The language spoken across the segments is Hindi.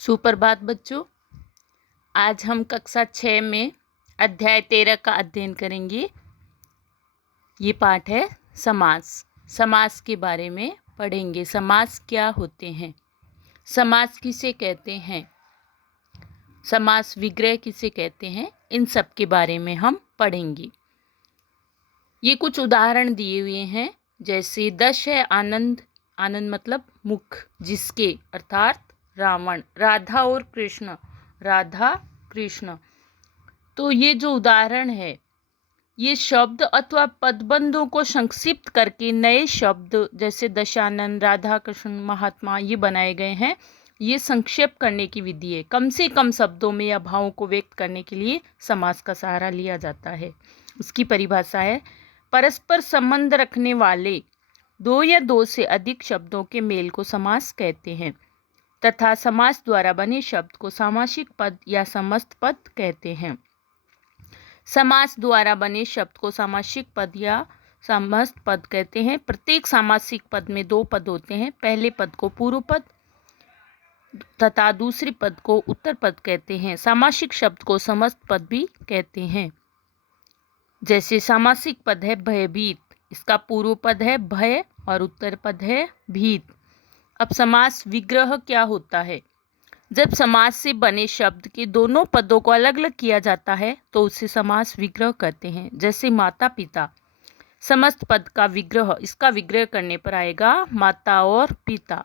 सुप्रभात बच्चों। आज हम कक्षा 6 में अध्याय 13 का अध्ययन करेंगे। ये पाठ है समास। समास के बारे में पढ़ेंगे। समास क्या होते हैं, समास किसे कहते हैं, समास विग्रह किसे कहते हैं, इन सब के बारे में हम पढ़ेंगे। ये कुछ उदाहरण दिए हुए हैं, जैसे दश है आनंद। आनंद मतलब मुख, जिसके, अर्थात रावण। राधा और कृष्ण, राधा कृष्ण। तो ये जो उदाहरण है, ये शब्द अथवा पदबंधों को संक्षिप्त करके नए शब्द जैसे दशानंद, राधा कृष्ण, महात्मा ये बनाए गए हैं। ये संक्षेप करने की विधि है। कम से कम शब्दों में या भावों को व्यक्त करने के लिए समास का सहारा लिया जाता है। उसकी परिभाषा है, परस्पर संबंध रखने वाले दो या दो से अधिक शब्दों के मेल को समास कहते हैं तथा समास द्वारा बने शब्द को सामासिक पद या समस्त पद कहते हैं। समास द्वारा बने शब्द को सामासिक पद या समस्त पद कहते हैं। प्रत्येक सामासिक पद में दो पद होते हैं। पहले पद को पूर्व पद तथा दूसरे पद को उत्तर पद कहते हैं। सामासिक शब्द को समस्त पद भी कहते हैं। जैसे सामासिक पद है भयभीत, इसका पूर्व पद है भय और उत्तर पद है भीत। अब समास विग्रह क्या होता है? जब समास से बने शब्द के दोनों पदों को अलग अलग किया जाता है तो उसे समास विग्रह कहते हैं। जैसे माता पिता, समस्त पद का विग्रह, इसका विग्रह करने पर आएगा माता और पिता।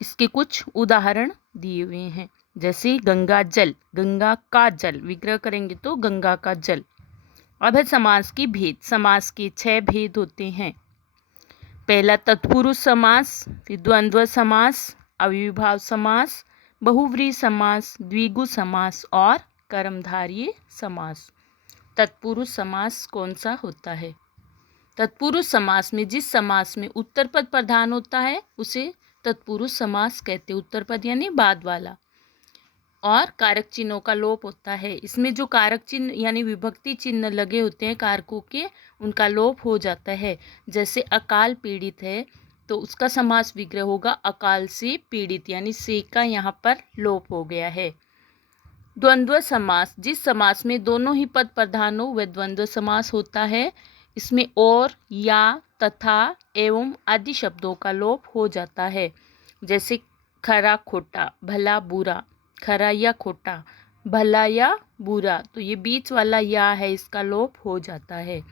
इसके कुछ उदाहरण दिए हुए हैं, जैसे गंगा जल, गंगा का जल, विग्रह करेंगे तो गंगा का जल। अब है समास की भेद। समास के 6 भेद होते हैं। पहला तत्पुरुष समास, फिर द्वंद्व समास, अविभाव समास, बहुव्रीहि समास, द्विगु समास और कर्मधारय समास। तत्पुरुष समास कौन सा होता है? तत्पुरुष समास में जिस समास में उत्तर पद प्रधान होता है उसे तत्पुरुष समास कहते हैं। उत्तर पद यानी बाद वाला। और कारक चिन्हों का लोप होता है। इसमें जो कारक चिन्ह यानी विभक्ति चिन्ह लगे होते हैं कारकों के, उनका लोप हो जाता है। जैसे अकाल पीड़ित है तो उसका समास विग्रह होगा अकाल से पीड़ित, यानी से का यहाँ पर लोप हो गया है। द्वंद्व समास, जिस समास में दोनों ही पद प्रधान हो वह द्वंद्व समास होता है। इसमें और, या, तथा, एवं आदि शब्दों का लोप हो जाता है। जैसे खरा खोटा, भला बुरा, खरा या खोटा, भला या बुरा, तो ये बीच वाला या है, इसका लोप हो जाता है।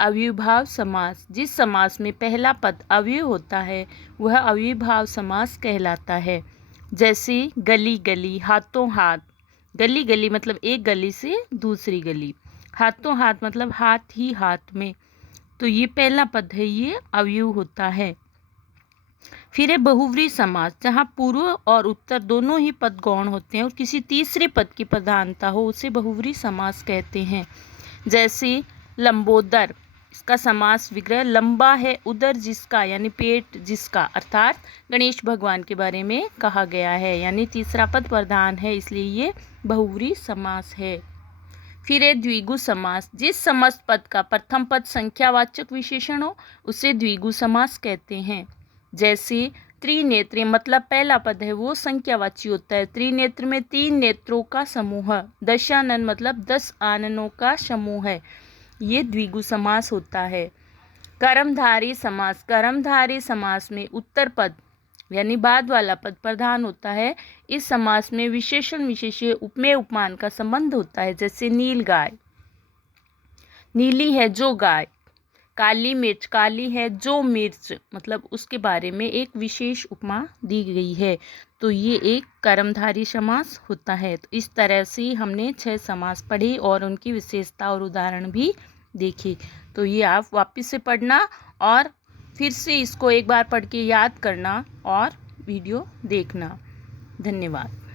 अविभाव समास, जिस समास में पहला पद अव्यय होता है वह अविभाव समास कहलाता है। जैसे गली गली, हाथों हाथ। गली गली मतलब एक गली से दूसरी गली, हाथों हाथ मतलब हाथ ही हाथ में, तो ये पहला पद है, ये अव्यय होता है। फिर है बहुव्रीहि समास, जहाँ पूर्व और उत्तर दोनों ही पद गौण होते हैं और किसी तीसरे पद की प्रधानता हो उसे बहुव्रीहि समास कहते हैं। जैसे लंबोदर, इसका समास विग्रह लंबा है उदर जिसका, यानी पेट जिसका, अर्थात गणेश भगवान के बारे में कहा गया है, यानी तीसरा पद प्रधान है, इसलिए ये बहुव्रीहि समास है। फिर है द्विगु समास, जिस समस्त पद का प्रथम पद संख्यावाचक विशेषण हो उसे द्विगु समास कहते हैं। जैसे त्रिनेत्र, मतलब पहला पद है वो संख्यावाची होता है। त्रिनेत्र में 3 नेत्रों का समूह। दशानन मतलब 10 आननों का समूह है, ये द्विगु समास होता है। कर्मधारय समास, कर्मधारय समास में उत्तर पद यानी बाद वाला पद प्रधान होता है। इस समास में विशेषण विशेष्य उपमेय उपमान का संबंध होता है। जैसे नील गाय, नीली है जो गाय। काली मिर्च, काली है जो मिर्च, मतलब उसके बारे में एक विशेष उपमा दी गई है, तो ये एक कर्मधारय समास होता है। तो इस तरह से हमने 6 समास पढ़े और उनकी विशेषता और उदाहरण भी देखे। तो ये आप वापस से पढ़ना और फिर से इसको एक बार पढ़ के याद करना और वीडियो देखना। धन्यवाद।